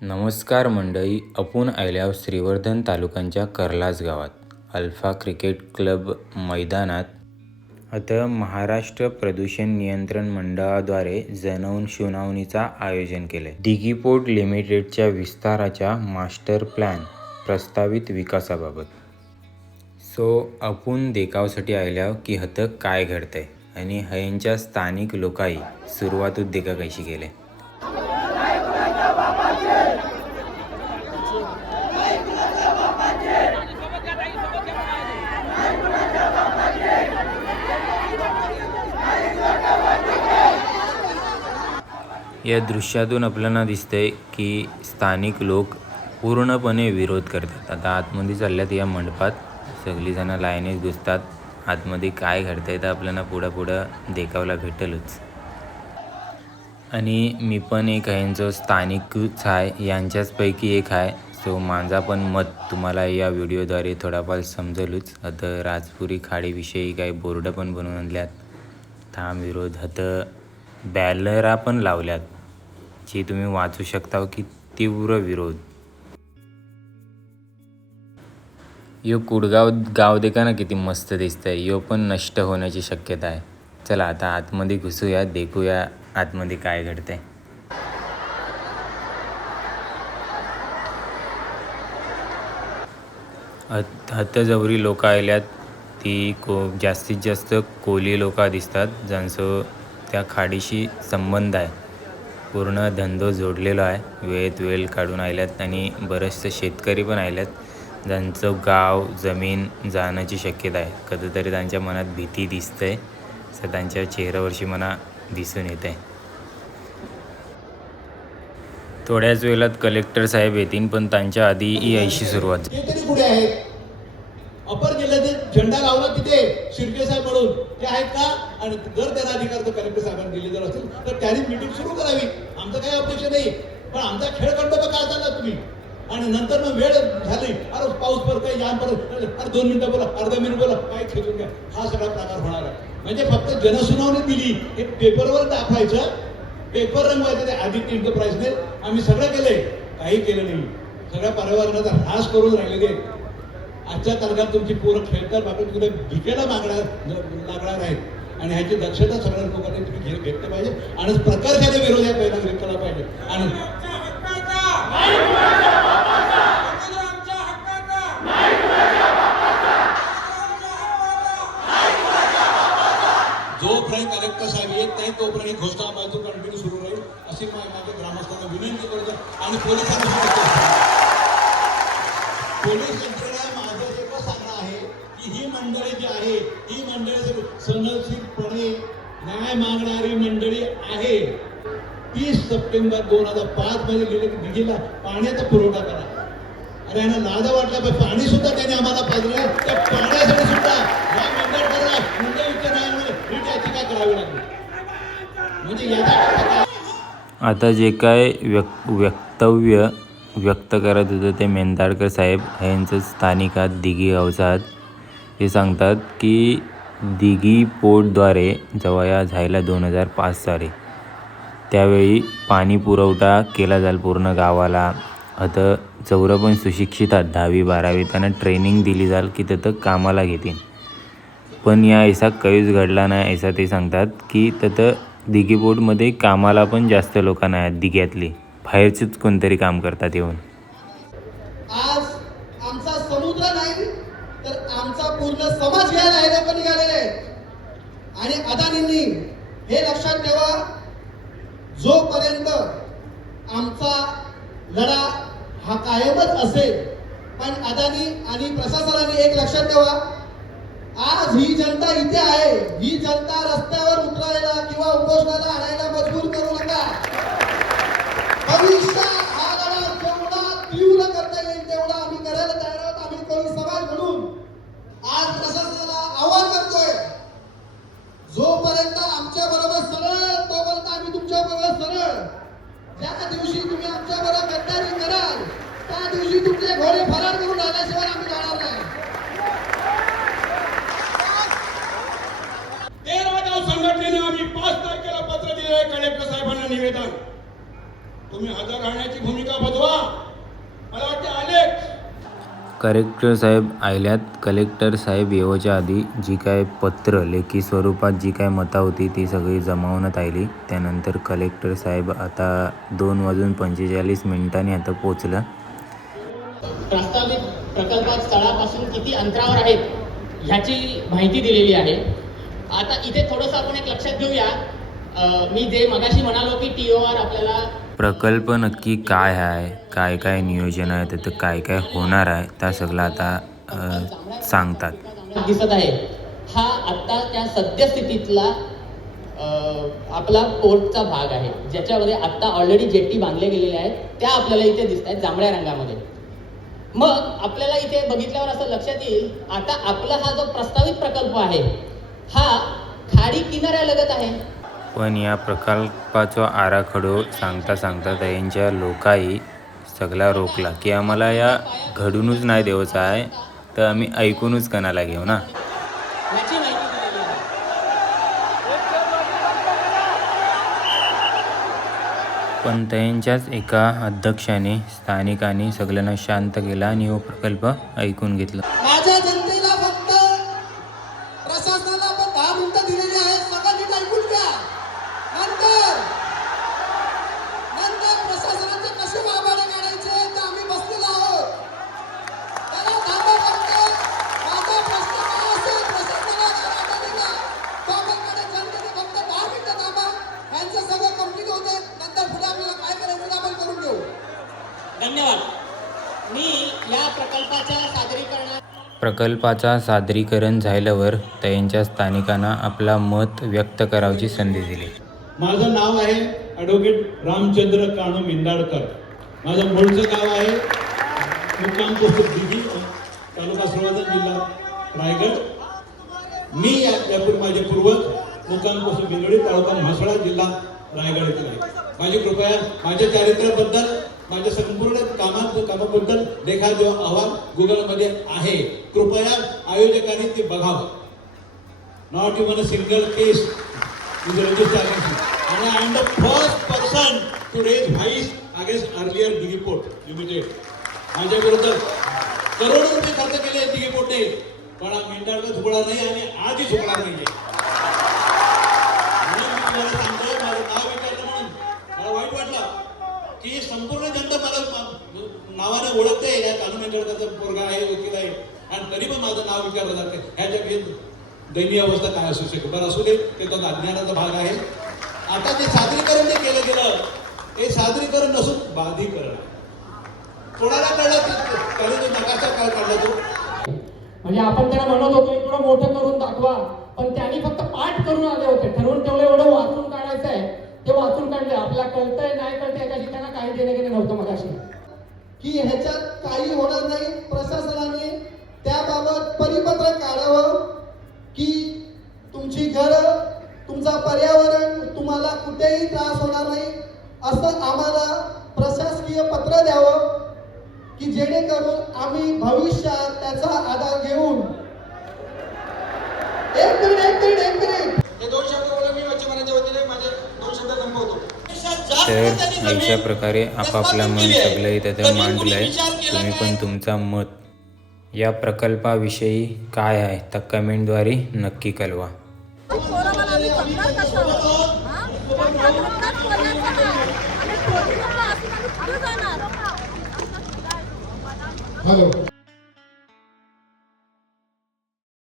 नमस्कार मंडळी, आपण आयल्याव श्रीवर्धन तालुक्यांच्या कर्लाज गावात अल्फा क्रिकेट क्लब मैदानात आता महाराष्ट्र प्रदूषण नियंत्रण मंडळाद्वारे जनसुनावणीचा आयोजन केले. दिघी पोर्ट लिमिटेडच्या विस्ताराच्या मास्टर प्लॅन प्रस्तावित विकासाबाबत. आपण देखावसाठी आयल्याव की हतं काय घडतंय आणि हयांच्या स्थानिक लोकांनी सुरुवातच देखा कशी केले. या दृश्यातून आपल्याला दिसतंय की स्थानिक लोक पूर्णपणे विरोध करतात. आता आतमध्ये चालल्यात या मंडपात, सगळी जण लाईनीत घुसतात. आतमध्ये काय घडतंय तर आपल्याला पुढं देखावला भेटेलच. आणि मी पण एक ह्यांचं स्थानिकच आहे, यांच्याचपैकी एक आहे. माझा पण मत तुम्हाला या व्हिडिओद्वारे थोडाफार समजेलच. आता राजपुरी खाडीविषयी काही बोर्ड पण बनवून आणल्यात. ठाम विरोध हतं, बॅनरा पण लावल्यात जी तुम्ही वाचू शकता की तीव्र विरोध. यो कुडगाव गाव देखा ना किती मस्त दिसतंय. यो पण नष्ट होण्याची शक्यता आहे. चला आता आतमध्ये घुसूया, देखूया आतमध्ये काय घडतंय. हत्या जवरी लोक आल्यात ती जास्तीत जास्त कोली लोक दिसतात, ज्यांचं त्या खाडीशी संबंध आहे. पूर्ण धंदो जोडलेला आहे. वेळेत वेळ काढून आल्यात आणि बरेचसे शेतकरी पण आल्यात, ज्यांचं गाव जमीन जाण्याची शक्यता आहे. कधीतरी त्यांच्या मनात भीती दिसते, असं त्यांच्या चेहऱ्यावरची मला दिसून येते. थोड्याच वेळात कलेक्टर साहेब येतील, पण त्यांच्या आधी यायची सुरुवात. अपर जिल्ह्यात झेंडा लावला तिथे शिर्के साहेब म्हणून ते आहेत का, आणि जर त्यांना अधिकार तर कलेक्टर साहेबांनी दिले जर असेल तर त्यांनी मीटिंग सुरू करावी. आमचं काही अपेक्षा नाही, पण आमचा खेळ खंडोबा काय झाला तुम्ही. आणि नंतर मग वेळ झाली, अरे पाऊस पडतोय, यान परत, अरे 2 मिनिटं बोला, अर्धा मिनिट बोला, काय खेचून घ्या, हा सगळा प्रकार होणार आहे. म्हणजे फक्त जनसुनावणी दिली, हे पेपरवर दाखवायचं, पेपर रंगवायचं. ते आदित्य एंटरप्राइजने आम्ही सगळं केलंय, काही केलं नाही. सगळ्या पर्यावरणाचा ऱ्हास करून राहिलेले. आजच्या तारखात तुमची पोरं खेळतात, बाकी तुला भिकेला लागणार आहेत. आणि ह्याची दक्षता सगळ्या लोकांनी तुम्ही घेतलं पाहिजे आणि प्रकर्षाने विरोध या पहिला केला पाहिजे. आणि जोपर्यंत कलेक्टर साहेब येत नाही तोपर्यंत घोषणा माहिती कंटिन्यू सुरू राहील अशी माझ्या ग्रामस्थांना विनंती करतो. आणि पोलिसांना पोलीस यंत्रणा माझं एकच सांगणं आहे की ही मंडळी जी आहे, ही मंडळी सनदशीरपणे न्याय मागणारी मंडळी आहे. 30 सप्टेंबर 2005 मध्ये लिहिले की दिघीला पाण्याचा पुरवठा करा. अरे यांना लाज वाटला पाहिजे, पाणी सुद्धा त्यांनी आम्हाला पाजलं. त्या पाण्यासाठी सुद्धा या मंडळकरला मुंबई उच्च न्यायालयामध्ये ही याचिका करावी लागली. म्हणजे याचा आता जे काय वक्तव्य व्यक्त करत होतं ते मेंदाडकर साहेब यांचं स्थानिकात दिघी गावचात. हे सांगतात की दिघी पोर्टद्वारे जेव्हा या झायला 2005 साली त्यावेळी पाणी पुरवठा केला जाईल पूर्ण गावाला. आता चौरं पण सुशिक्षित आहेत, 10वी 12वी त्यांना ट्रेनिंग दिली जाईल की तिथं कामाला घेतील. पण या ऐसा काहीच घडला नाही ऐसा ते सांगतात की तिथं दिघी पोर्टमध्ये कामाला पण जास्त लोक नाही आहेत. दिघ्यातली बाहेरचीच कोणतरी काम करतात येऊन. आज आमचा समुद्र नाही तर आमचा पूर्ण समाज घ्यायला हे लोक निघालेले आहेत. आणि अदानींनी हे लक्षात ठेवा, जोपर्यंत आमचा लढा हा कायमच असेल. पण अदानी आणि प्रशासनाने एक लक्षात ठेवा, आज ही जनता इथे आहे, ही जनता रस्त्यावर उतरायला किंवा उपोषणाला आणायला मजबूर करू नका. भविष्यात हा लढा जेवढा तीव्र करता येईल तेवढा आम्ही करायला तयार आहोत. आम्ही कोणी समाज म्हणून आज प्रशासनाला आवाहन करतोय, जोपर्यंत आमच्या बरोबर सरळ तोपर्यंत आम्ही तुमच्या बरोबर सरळ. ज्या दिवशी तुम्ही आमच्या बरोबर गद्दारी कराल त्या दिवशी तुमचे घोडे फरार करून आल्याशिवाय आम्ही जाणार नाही. 13 गाव संघटनेने आम्ही 5 तारखेला पत्र दिले कलेक्टर साहेबांना निवेदन. तुम्ही उभं राहण्याची भूमिका बजवा. मला वाटते आलेच. कलेक्टर साहेब आल्यात. कलेक्टर साहेब येवच्या आधी जी काय पत्र लेखी स्वरूपात जी काय मतं होती ती सगळी जमावण्यात आली. त्यानंतर कलेक्टर साहेब आता 2:45 आता पोचलं. प्रस्तावित प्रकल्पात स्थळापासून किती अंतरावर आहेत ह्याची माहिती दिलेली आहे. आता इथे थोडंसं आपण एक लक्षात घेऊया. मी जे मगाशी म्हणालो की TOR आपल्याला प्रकल्प नक्की काय आहे, काय काय नियोजन आहे, त्याचं काय काय होणार आहे त्या सगळं आता सांगतात. दिसत आहे. हा आत्ता त्या सद्यस्थितीतला आपला पोर्टचा भाग आहे, ज्याच्यामध्ये आत्ता ऑलरेडी जेट्टी बांधले गेलेले आहेत. त्या आपल्याला इथे दिसत आहेत जांभळ्या रंगामध्ये. मग आपल्याला इथे बघितल्यावर असं लक्षात येईल, आता आपला हा जो प्रस्तावित प्रकल्प आहे हा खाडी किनाऱ्यालगत आहे. पण या प्रकल्पाचा आराखडो सांगता त्यांच्या लोकांनी सगळा रोखला की आम्हाला या घडूनच नाही द्यायचं आहे, तर आम्ही ऐकूनच कणाला घेऊ ना. याची माहिती दिलेली आहे. पण त्यांच्याच एका अध्यक्षाने स्थानिकांनी सगळ्यांना शांत केला आणि हा प्रकल्प ऐकून घेतला. माझ्या जनतेला फक्त प्रशासनाला आपण 10 मिनिटं दिलेली आहेत. सगळं नीट ऐकून घ्या. नंतर प्रशासनाचे कसे वाबाडे काढायचे ते आम्ही बसलेलो आहोत. त्याला थांबा फक्त. माझा प्रश्न काय असेल प्रशासनाला आता दिला तो आपण जनतेने फक्त 10 मिनिटं थांबा. यांचं सगळं कंप्लीट होते. नंतर पुढे आपल्याला काय करायचं ते आपण करून घेऊ. धन्यवाद. मी या प्रकल्पाचा सादरीकरण झाल्यावर त्यांच्या स्थानिकांना आपला मत व्यक्त करायची संधी दिली. माझं नाव आहे ॲडव्होकेट रामचंद्र काणू मिंदाडकर. माझं मूळचं गाव आहे मुक्काम पोस्ट दिघी, तालुका श्रीवर्धन, जिल्हा रायगड. मी यापूर्वी माझे पूर्वज मुक्काम पोस्ट बिंदोडी, तालुका म्हसळा, जिल्हा रायगड येथे आहे. माझी कृपया माझ्या चारित्र्याबद्दल, माझ्या संपूर्ण कामाबद्दल देखा जो अहवाल गुगलमध्ये आहे, कृपया आयोजकांनी ते बघावं. Not even a single case is registered and I am the first person to raise voice against earlier Dighi Port Limited. माझ्या विरुद्ध करोडो रुपये खर्च केले दिघी पोर्टने, पण हा मिंदाडकर झुकला नाही आणि आजही झुकणार नाहीये. म्हणून मी तुम्हाला सांगतोय, माझं नाव विचारलं म्हणून मला वाईट वाटलं की संपूर्ण जनता मला नावाने ओळखते. या कानू मिंदाडकरचा पोरगा आहे, वकील आहे, आणि तरी पण माझं नाव विचारलं जाते. ह्याच्या दयनीय अवस्था काय असू शकते. बरं असू दे, ते तो अज्ञानाचा भाग आहे. आता ते सादरीकरण जे केलं गेलं ते सादरीकरण नसून बाधिकरण. कोणाला कळलं त्याने तो नकाशा काय काढला तो. म्हणजे आपण त्याला म्हणत होतो एवढं मोठं करून दाखवा, पण त्यांनी फक्त पाठ करून आले होते. ठरवून ठेवलं एवढं वाचून काढायचं आहे, ते वाचून काढले. आपल्याला कळतंय नाही कळतंय याच्याशी त्यांना काही देणं घेणं नव्हतं मगाशी. की ह्याच्यात काही होणार नाही. प्रशासनाने त्याबाबत परिपत्रक काढावं की तुमची घरं, तुमचा पर्यावरण, तुम्हाला कुठेही त्रास होणार नाही असं आम्हाला प्रशासकीय पत्र द्यावं, की जेणेकरून आम्ही भविष्यात त्याचा आधार घेऊन. एक मिनिट हे 2 शब्द बोलून मी मच्छीमारांच्या वतीने माझे 2 शब्द संपवतो. तर अशा प्रकारे आपापला मत सगळं इथं मांडलंय. तुम्ही पण तुमचा मत या प्रकल्पाविषयी काय आहे तर कमेंटद्वारे नक्की कळवा. हॅलो.